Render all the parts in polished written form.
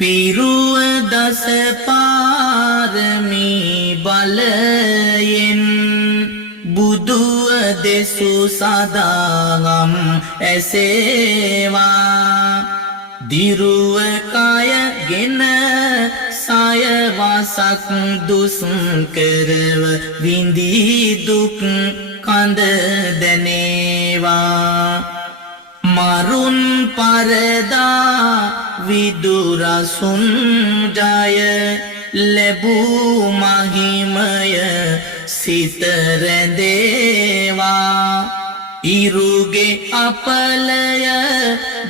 පිරුව දස පාරමී බලයෙන් බුදුව දෙසු සදාගම් ඇසේවා දිරුව කයගෙන සයවසක් දුස් කරව විඳී දුක් කඳ දැනේවා මරුන් පරදා විදුරසුන් ජය ලැබූ මහිමය සිත රැඳේවා ඉරුගේ අපලය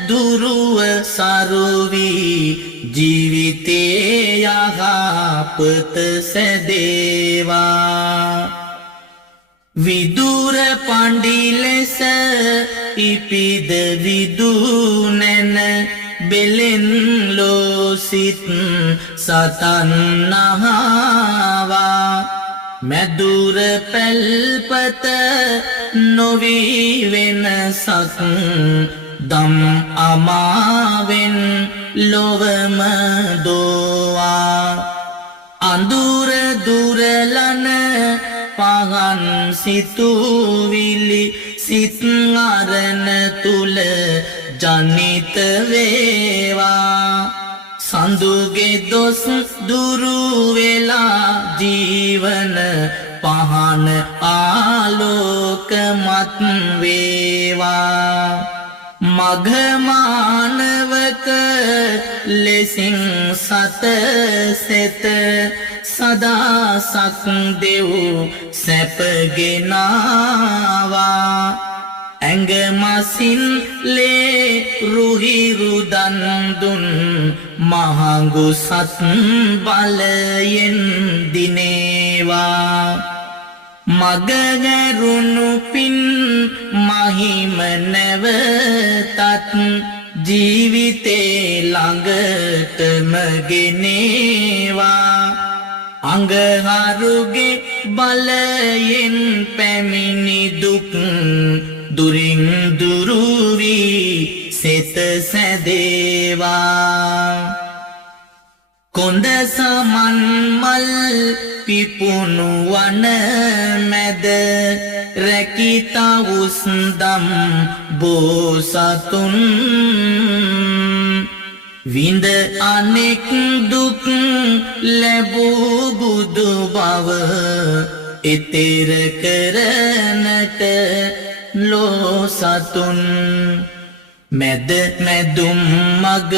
දුරුව සරුවී ජීවිතේ යහපත සැදේවා විදුර පණ්ඩි ලෙස ඉපිද විදුනැන බෙලෙන් ලෝසිත සතන් නහවා මැදුර පැල්පත නොවී වෙනසක් දම් අමාවෙන් ලොවම දෝවා අඳුර දුරලන පහන් සිතුවිලි සිත් අරණ තුල ජනිත වේවා සඳුගේ දොස් දුරු වෙලා ජීවන පහන ආලෝකමත් වේවා මග මානවක ලෙසින් සත සෙත සදාසක් දෙව් සැපගෙනාවා ඇඟ මසින් ලේ රුහිරුදන් දුන් මහඟු සත් බලයෙන් දිනේවා මගගැරුණු පින් මහිම නැවතත් ජීවිතේ ළඟටම ගෙනේවා අඟහරුගේ බලයෙන් පැමිණි දුක් දුරින් දුරු වී සිත සැදේවා කොන්ද සමන් මල් පිපුණු වන මැද රැකිතා උස්දම් බෝසතුන් විඳ අනෙක් දුක් ලැබූ බුදු බව එතෙර කරනට ලෝසතුන් මැද මැදුම් මග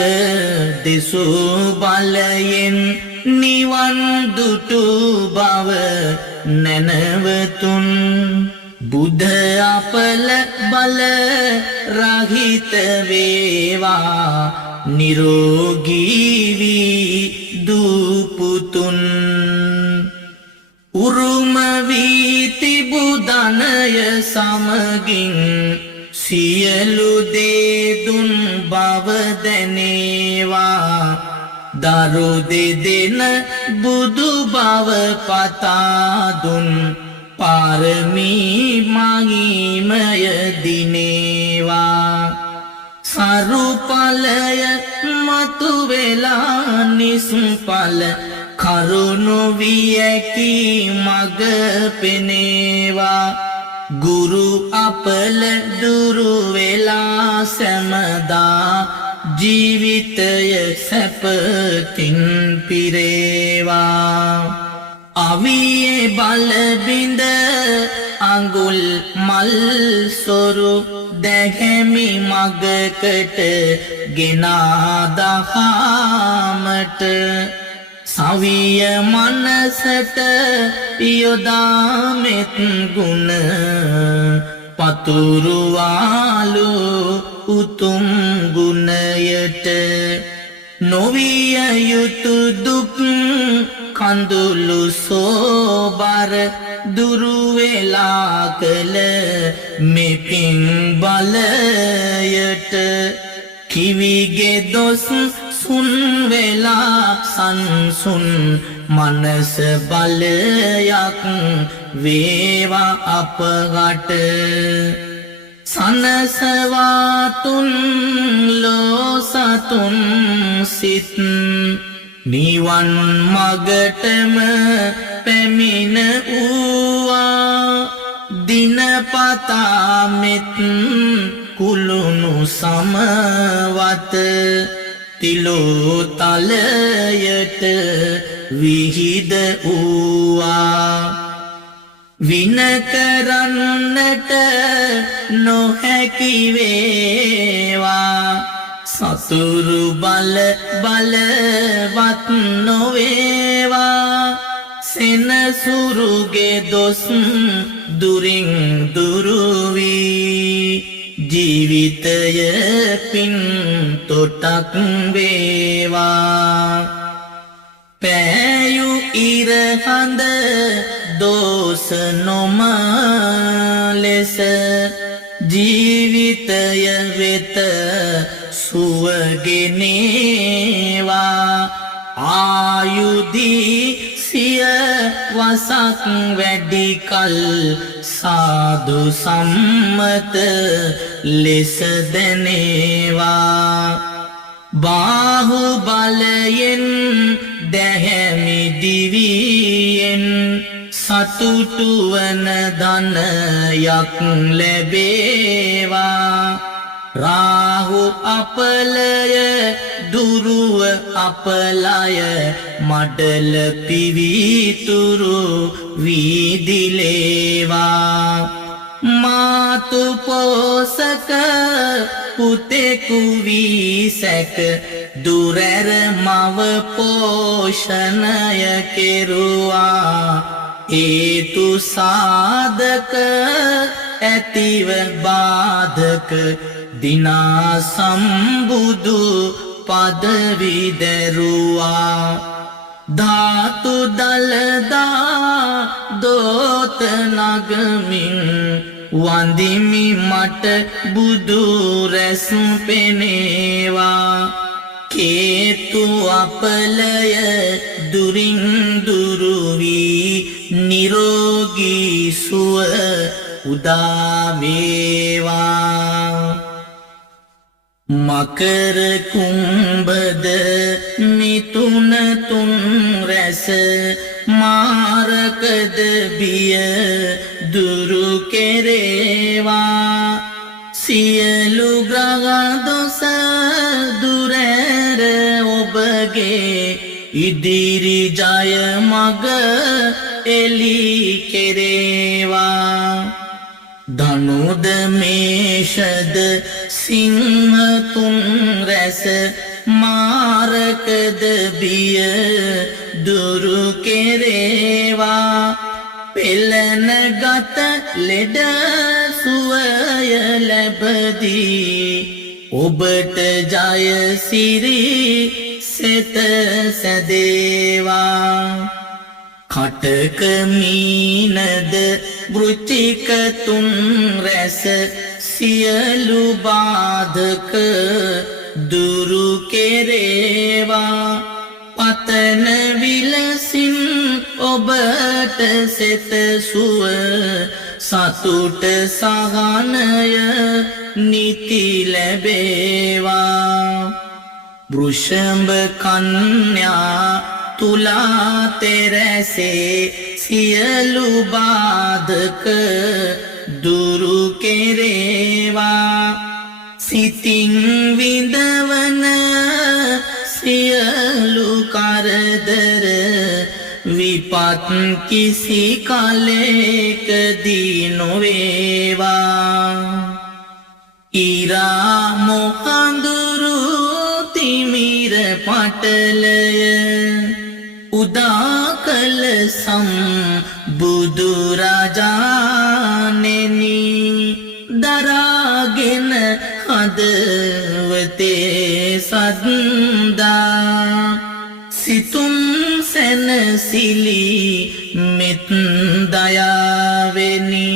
දෙසූ බලයෙන් නිවන් දුටු බව නැනවතුන් බුද්ධ අපල බල රහිත වේවා නිරෝගී වී දූපුතුන් උරුම වී තිබූ ධනය සමගින් සියලු දේ දුන් බව දැනේවා දරු දෙදෙන බුදු බව පතා දුන් පාරමී මහිමය දිනේවා සරුපලය මතු වෙලා නිස්පල කරුණු වියකි මග පෙනේවා ගුරු අපල දුරු වෙලා සැමදා ජීවිතය සැපකින් පිරේවා අවියේ බලබිඳ අඟුල් මල් සොරු දැහැමි මගකට ගෙනාදහාමට සවිය මනසට යොදාමෙත් ගුණ පතුරුවාලු උතුම් ගුණයට නොවිය යුතු දුක් කඳුළු සෝබර දුරු වෙලා කළ මෙපින් බලයට කිවිගේ දොස් සුන් වෙලා සංසුන් මනස බලයක් වේවා අපකට සනසවාතුන් ලෝසතුන් සිත් නිවන් මගටම පැමිණ වූවා දිනපතා මෙත් කුළුණු සමවත තිලෝතලයට විහිද වූවා වින කරන්නට නොහැකි වේවා සතුරු බලවත් නොවේවා සෙනසුරුගේ දොස් දුරින් දුරුවී ජීවිතය පින් තොටක් වේවා පෑයු ඉරහඳ දෝස නොම ලෙස ජීවිතය වෙත සුවගෙනේවා ආයුදී සිය වසක් වැඩි කල් සාදු සම්මත ලෙස දැනේවා බාහු බලයෙන් දැහැමි දිවියෙන් සතුටුවන ධනයක් ලැබේවා රාහු අපලය දුරුව අපලය මඩල පිවිතුරු වීදිලේවා මාතු පෝසක පුතෙකු වී සැක දුරැර මව පෝෂණය කෙරුවා හේතු සාධක ඇතිව බාධක දිනා සම්බුදු පදවි දැරුවා ධාතු දලදා දෝත නගමින් වන්දිමි මට බුදු රැස් පෙනේවා කේතු අපලය දුරින් දුරුවී නිරෝගී සුව උදාවේවා මකර කුම්භද මිතුන තුන් රැස මාරකද බිය දුරු කෙරේවා සියලු ග්‍රහ දොස දුරැර ඔබගේ ඉදිරි ජය මග එලි කෙරේවා ධනුද මේෂද සිංහ තුන් රැස මාරකද බිය දුරු කෙරේවා පෙළන ගත ලෙඩ සුවය ලැබදී ඔබට ජය සිරි සෙත සැදේවා කටක මීනද වෘච්චික තුන් රැස සියලු බාධක දුරු කෙරේවා පතන විලසින් ඔබට සෙත සුව සතුට සහනය නිති ලැබේවා වෘෂභ කන්‍යා තුලා තෙරැසේ සියලු බාධක දුරු කෙරේවා සිතින් විඳවන සියලු කරදර විපත් කිසි කලෙකදී නොවේවා ඉරා මොහඳුරු තිමිර පටලය උදා කළ සම්බුදුරජාණෙනි දරාගෙන හදවතේ සද්දා සිතුම් සැනසිලි මෙත් දයාවෙනි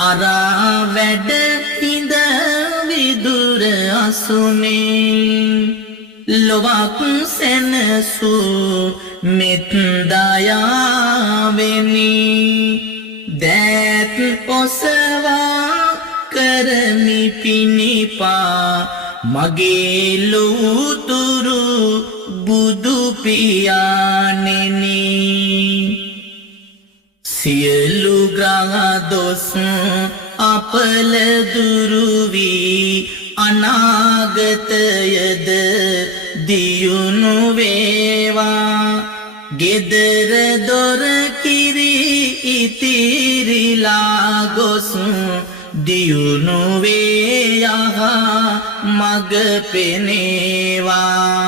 අරා වැඩ හිඳ විදුර අසුනේ ලොවක් සැනසු මෙත් දයාවෙනි දෑත් ඔසවා කර පිණිපා මගේ ලෝතුරු බුදු පියාණෙනි සියලු ග්‍රහ දොස් අපල දුරු වී අනාගතයද දියුණු වේවා ගෙදර දොර කිරි ඉතිරිලා ගොස් දියුණු වේයහ මග පෙනේවා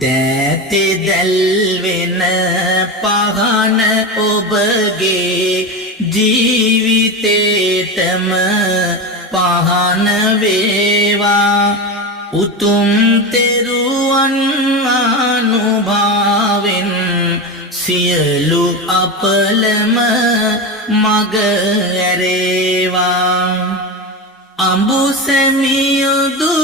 දැතේ දැල්වෙන පහන ඔබගේ ජීවිතේටම පහන වේවා උතුම් තෙරුවන් අනුභවෙන් සියලු අපලම මග ඇරේවා අඹු සැමියුදු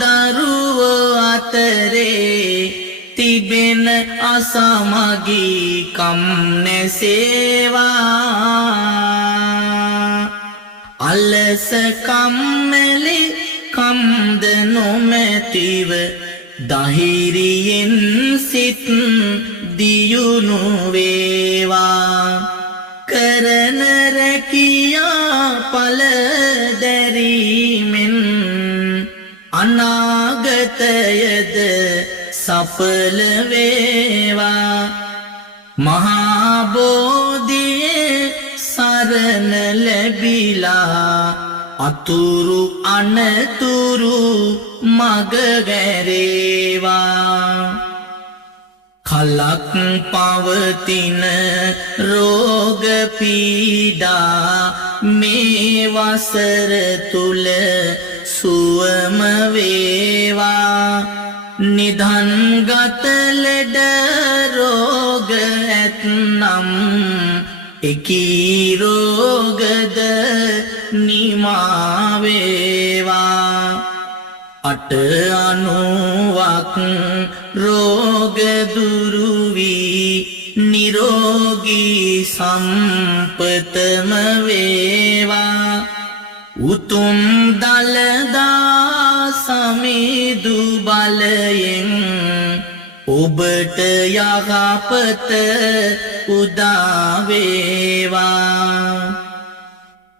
දරුවෝ අතරේ තිබෙන අසමගිකම් නැසේවා අලස කම්මැලි කම්ද නොමැතිව දහිරියෙන් සිත් දියුණු වේවා කරන රැකියා පල දැරීමෙන් අනාගතයද සඵල වේවා මහා බෝධියේ සරණ ලැබිලා අතුරු අනතුරු මග ගැරේවා කලක් පවතින රෝග පීඩා මේ වසර තුල සුවම වේවා නිධන්ගත ලෙඩ රෝග ඇත්නම් එකී රෝගද නිමා වේවා අට අනුවක් රෝග දුරු වී නිරෝගී සම්පතම වේවා උතුම් දලදා සමිදු බලයෙන් ඔබට යහපත උදා වේවා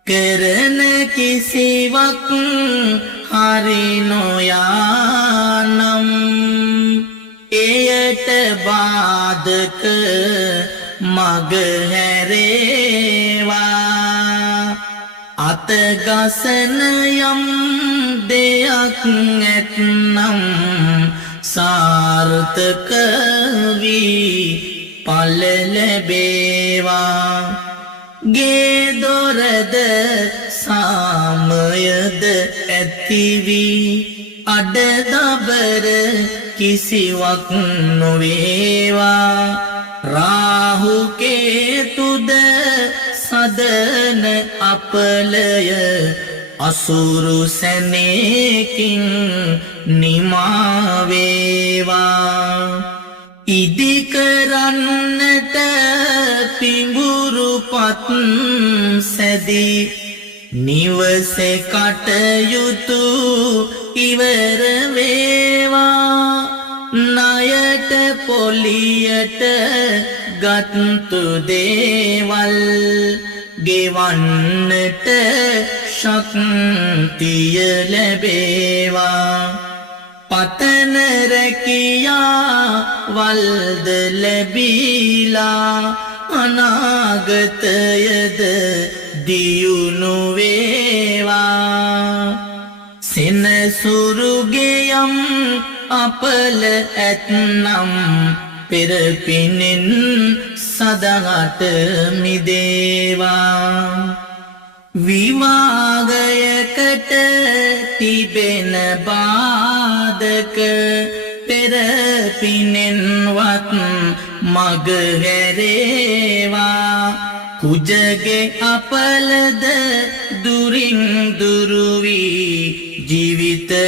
කරන කිසිවක් හරි නොයානම් එයට බාධක මග හැරේවා අතගසන යම් දෙයක් ඇත්නම් සාර්ථක වී ඵල ලැබේවා ගේ දොරද සාමයද ඇතිවී අඩදබර කිසිවක් නොවේවා රාහු කේතුද සදන අපලය අසුරු සැනේකින් නිමා වේවා ඉදි කරන්නට පිඟුරුපත් සැදී නිවසේ කටයුතු ඉවර වේවා ණයට පොලියට ගත්තු දේවල් ගෙවන්නට ශක්තිය ලැබේවා පතන රැකියා වල්ද ලැබීලා අනාගතයද දියුණු වේවා සෙනසුරුගෙයම් අපල ඇත්නම් පෙරපිනෙන් සදහට මිදේවා විවාගයකට තිබෙන බාධක පෙරපිනෙන්වත් මග හැරේවා කුජගේ අපලද දුරින් දුරුවී ජීවිතය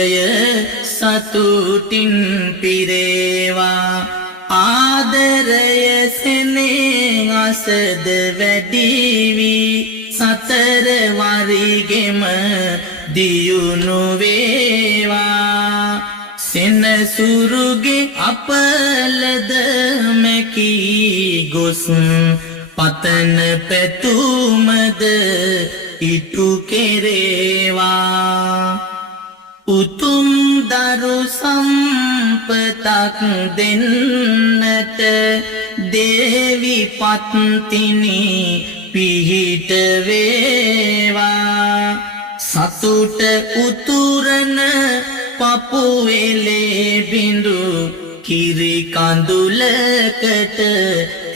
සතුටින් පිරේවා ආදරය සෙනෙහසද වැඩි වී සතර වරිගෙම දියුණු වේවා සෙනසුරුගේ අපලද මැකී ගොස් පතන පැතුමද ඉටු කෙරේවා උතුම් දරු සම්පතක් දෙන්නට දේවි පත්තිනි පිහිට වේවා සතුට උතුරන පපුවෙලේ බිඳු කිරි කඳුලකට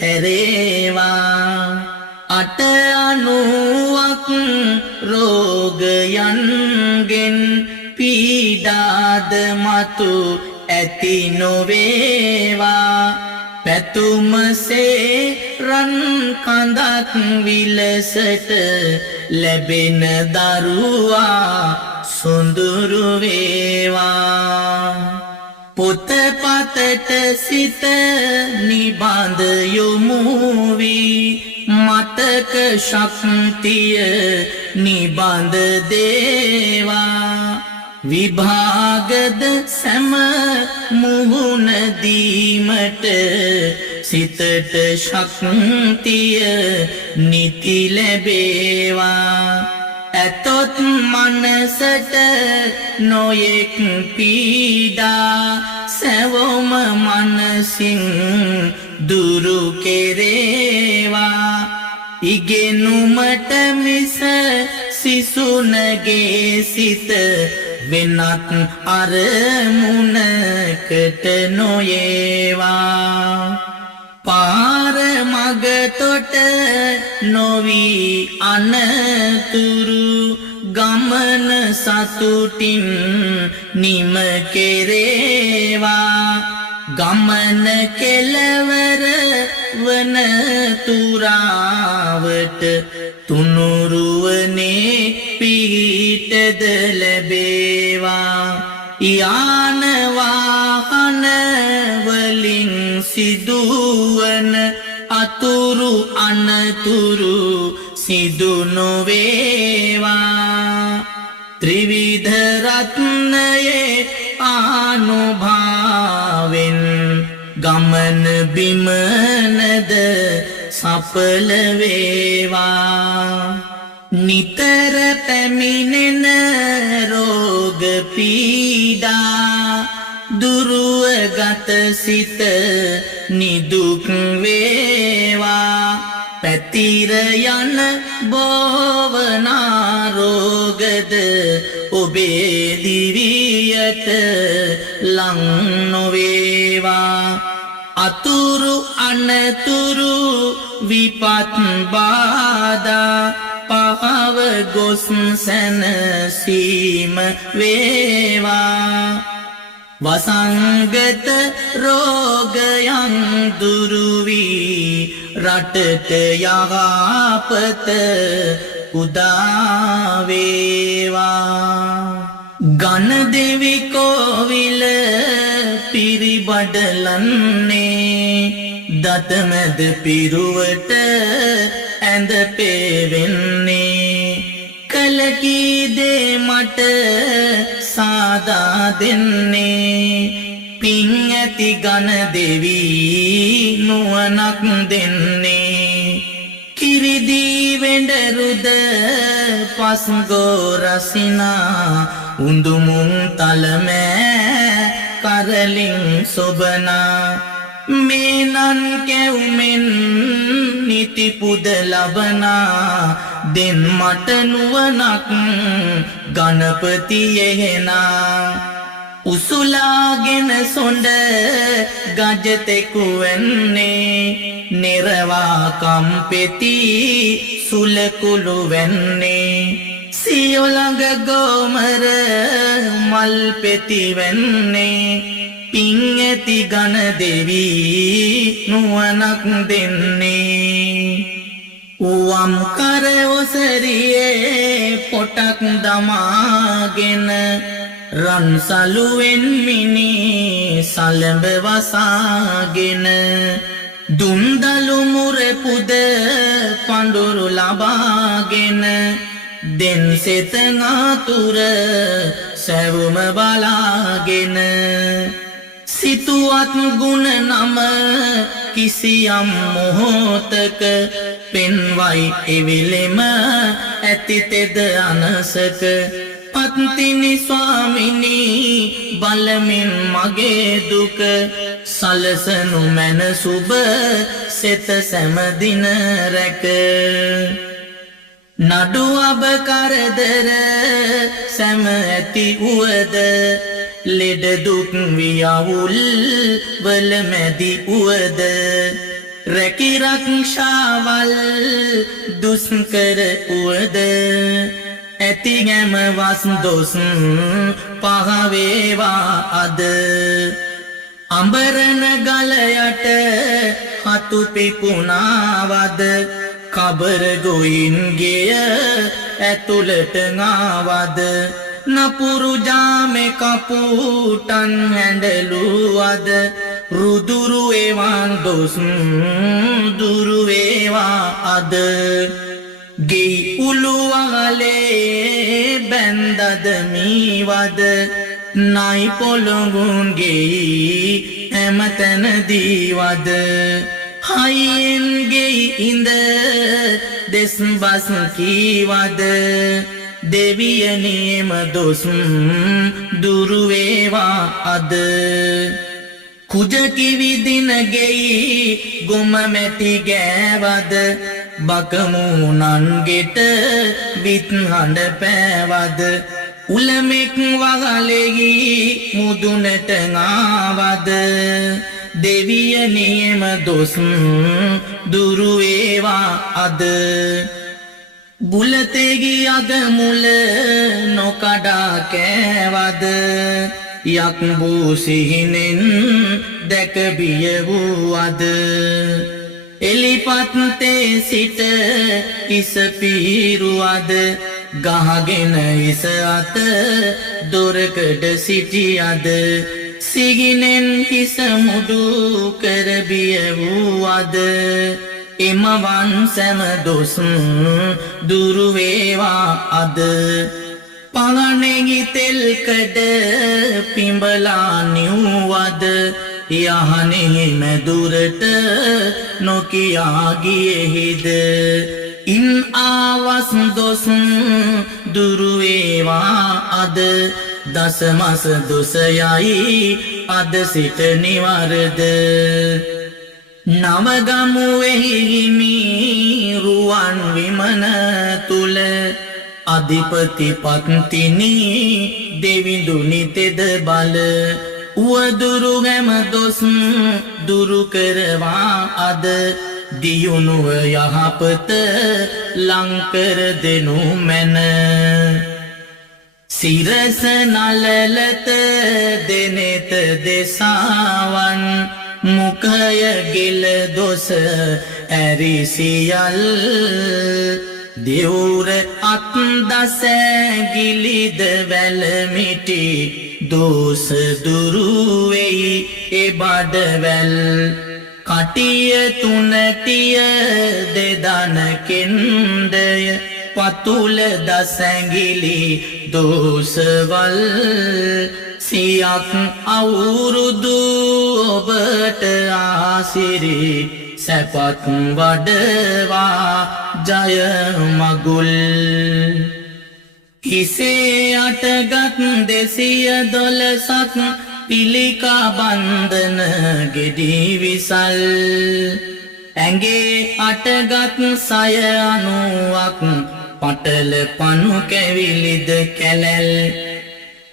හැරේවා අට අනුවක් රෝගයන්ගෙන් පීඩාද මතු ඇති නොවේවා පැතුමසේ රන් කඳක් විලසට ලැබෙන දරුවා සොඳුරු වේවා පොතපතට සිත නිබඳ යොමු වී මතක ශක්තිය නිබඳ දේවා විභාගද සැම මුහුණ දීමට සිතට ශක්තිය නිති ලැබේවා ඇතොත් මනසට නොයෙක් පීඩා සැවොම මනසින් දුරු කෙරේවා ඉගෙනුමට මිස සිසුනගේ සිත වෙනත් අරමුණකට නොයේවා පාර මගතොට නොවී අනතුරු ගමන සතුටින් නිම කෙරේවා ගමන කෙලවර වන තුරාවට තුනුරුවනේ පිහිටද ලැබේවා යාන වාහන වලින් සිදුවන අතුරු අනතුරු සිදු නොවේවා ත්‍රිවිධ රත්නයේ ආනුභාවෙන් ගමන බිමනද සඵල වේවා නිතර පැමිණෙන රෝග පීඩා දුරුවගත සිත නිදුක් වේවා පැතිර යන බෝවනා රෝගද ඔබේ දිවියට ලං නොවේවා අතුරු අනතුරු විපත් බාධා පහව ගොස් සැනසීම වේවා වසංගත රෝගයන් දුරු වී රටට යහපත උදා වේවා ගණදෙවි කෝවිල පිරිබඩලන්නේ දතමැද පිරුවට ඇඳ පෙවෙන්නේ කලකී දේ මට සාදා දෙන්නේ පින් ඇති ගණදෙවි නුවණක් දෙන්නේ කිරිදී වෙඬරුද පස්ගෝ රසිනා උඳුමුන් තලමෑ කරලින් සොබනා මේනන් කැවුමෙන් නිතිපුද ලබනා දෙන් මට නුවණක් ගණපති එහෙනා උසුලාගෙන සොඬ ගජතෙකු වෙන්නේ නිරවා කම්පෙති සුලකුළු වෙන්නේ සියොළඟ ගෝමර මල් පෙති වෙන්නේ පින් ඇති ගණදෙවි නුවණක් දෙන්නේ උවම් කර ඔසරියේ පොටක් දමාගෙන රන් සලුවෙන් මිනි සලඹ වසාගෙන දුන්දලු මුරපුද පඳුරු ලබාගෙන දෙන් සෙත නාතුර සැවුම බලාගෙන සිතුවත් ගුණ නම කිසියම් මොහොතක පෙන්වයි එවිලෙම ඇති තෙද අනසක පත්තිනි ස්වාමිනී බලමින් මගේ දුක සලසනු මැන සුබ සෙත සැමදින රැක නඩු අබ කරදර සැම ඇති වුවද ලෙඩ දුක් වියවුල් වල මැදි වුවද රැකි රක්ෂාවල් දුෂ්කර වුවද ඇති ගැම වස් දොස් පහවේවා අද අඹරන ගලයට හතු පිපුණාවද කබර ගොයින්ගේය ඇතුළට ආවද නපුරු ජාමේ කපුටන් හැඬලුවද රුදුරු එවන් දොස් දුරු වේවා අද ගෙයි උළුවලේ බැන්දද මීවද නයි පොළොඟුන් ගෙයි හැමතැන දීවද හයියෙන් ගෙයි ඉඳ දෙස් බස් කීවද දෙවියනේම දොස් දුරු වේවා අද කුජකිවි දින ගෙයි ගොම මැටි ගෑවද බකමුණන්ගෙට විත් හඬ පෑවද උලමෙක් වගලෙහි මුදුනට ආවද දෙවියනේම දොස් දුරු වේවා අද බුලතෙහි අගමුල නොකඩා කෑවද යක් වූ සිහිනෙන් දැක බිය වූවද එලිපත්තේ සිට ඉස පීරුවද ගහගෙන ඉස අත දොරකඩ සිටියද සිහිනෙන් හිස මුඩු කර බිය වූවද එමවන් සැම දොස් දුරු වේවා අද පගනෙහි තෙල්කඩ පිඹලා නිව්වද යහනෙහි මැදුරට නොකියා ගියෙහිද ඉන් ආවස් දොස් දුරු වේවා අද දසමස දොසයයි අද සිට නිවරද නවගමුවෙහිමි රුවන් විමන තුල අධිපති පත්තිනි දෙවිඳුනි තෙද බල උවදුරු හැම දොස් දුරු කරවා අද දියුණුව යහපත ලංකර දෙනු මැන සිරස නලලත දෙනෙත දෙසාවන් මුඛය ගෙල දොස ඇරිසියල් දෙවුර අත් දස ගිලිද වැලමිටි දෝස දුරු වෙයි එබඩවැල් කටිය තුනටිය දෙදන කෙන්දය පතුල දසැඟිලි දෝසවල් සියක් අවුරුදු ඔබට ආසිරි සැපත් වඩවා ජය මගුල් හිසේ අටගත් 212ක් පිළිකා බන්ධන ගෙඩි විසල් ඇඟේ අටගත් 690ක් පටල පණු කැවිලිද කැලැල්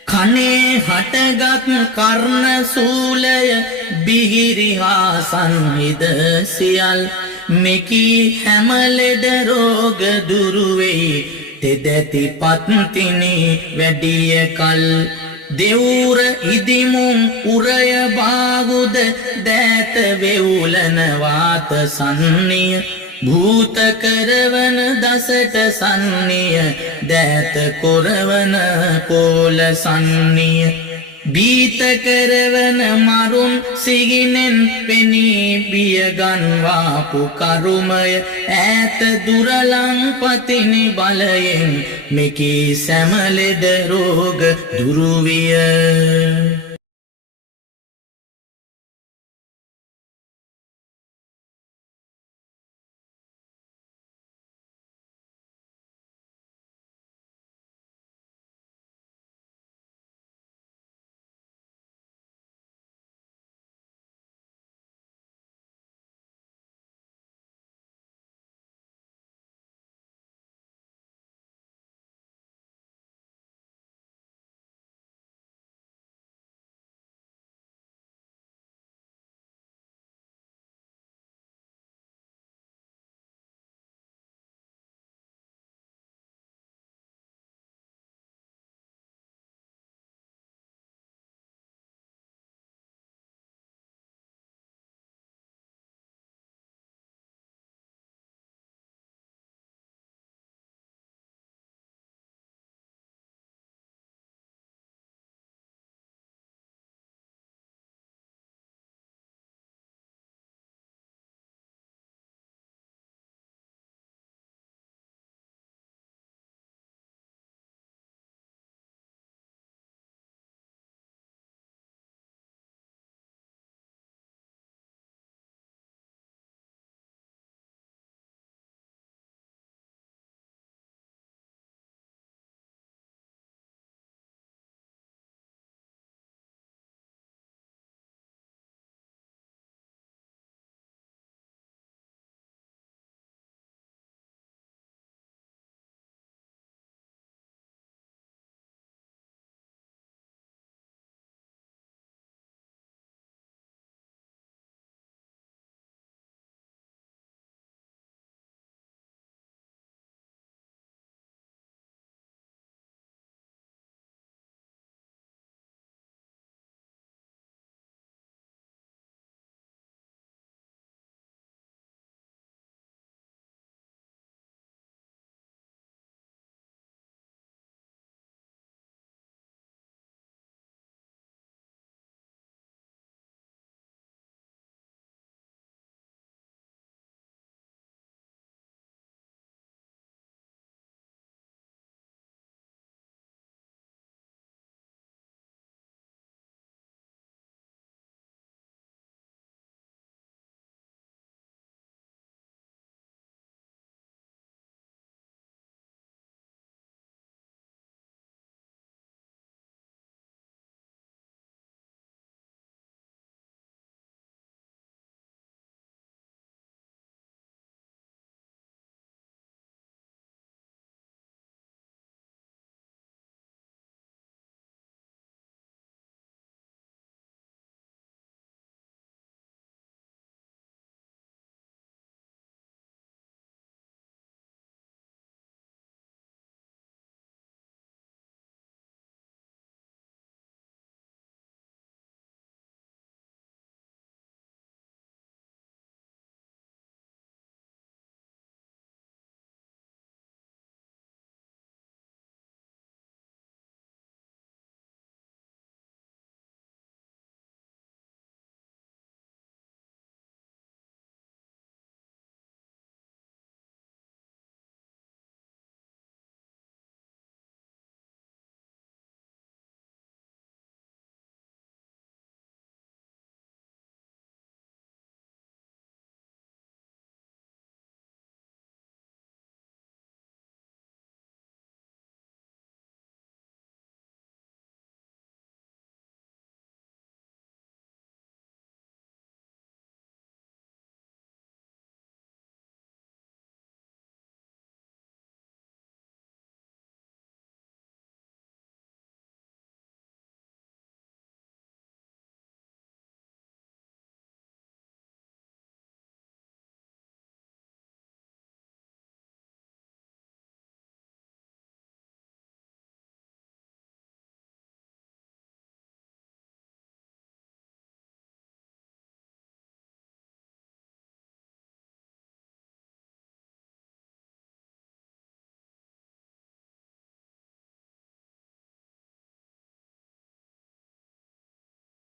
කනේ හටගත් කර්ණ සූලය බිහිරි හා සංහිද සියල් මෙකී හැම ලෙඩ රෝග දුරු වෙයි තෙදැති පත්තිනි වැඩිය කල් දෙවුර ඉදිමුම් උරය බාගුද දෑත වෙවුලන වාත සන්නිය භූත කරවන දසට සන්නිය දෑත කොරවන පෝල සන්නිය බීත කරවන මරුන් සිහිනෙන් පෙනී බිය ගන්වාපු කරුමය ඈත දුරලං පතිනි බලයෙන් මෙකී සැමලෙද රෝග දුරුවිය